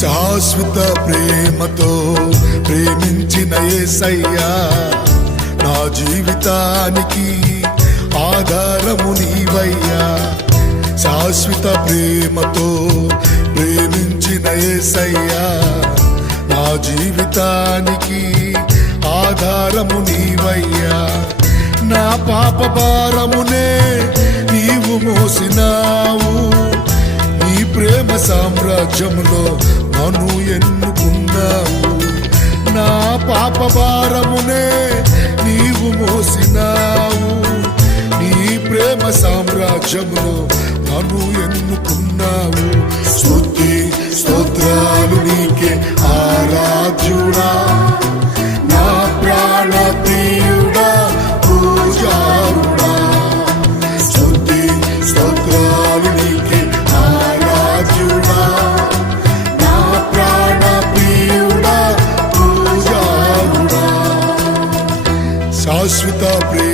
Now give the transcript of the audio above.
శాశ్వత ప్రేమతో ప్రేమించిన ఏసయ్యా నా జీవితానికి ఆధారము నీవయ్యా. శాశ్వత ప్రేమతో ప్రేమించిన ఏసయ్యా నా జీవితానికి ఆధారము నీవయ్యా. నా పాప భారమునే నీవు మోసినావు నీ ప్రేమ సామ్రాజ్యంలో నన్ను ఎన్నుకున్నావు నా పాప భారమునే నీవు మోసినావు. నీ ప్రేమ సామ్రాజ్యములో నన్ను ఎన్నుకున్నావు స్తుతి స్తోత్రాలు నీకే ఆరాధ్యుడా. నా ప్రాణ ప్రియుడా పూజారుడా. ప్రియుడా పూజారుడా శాశ్వత ప్రియ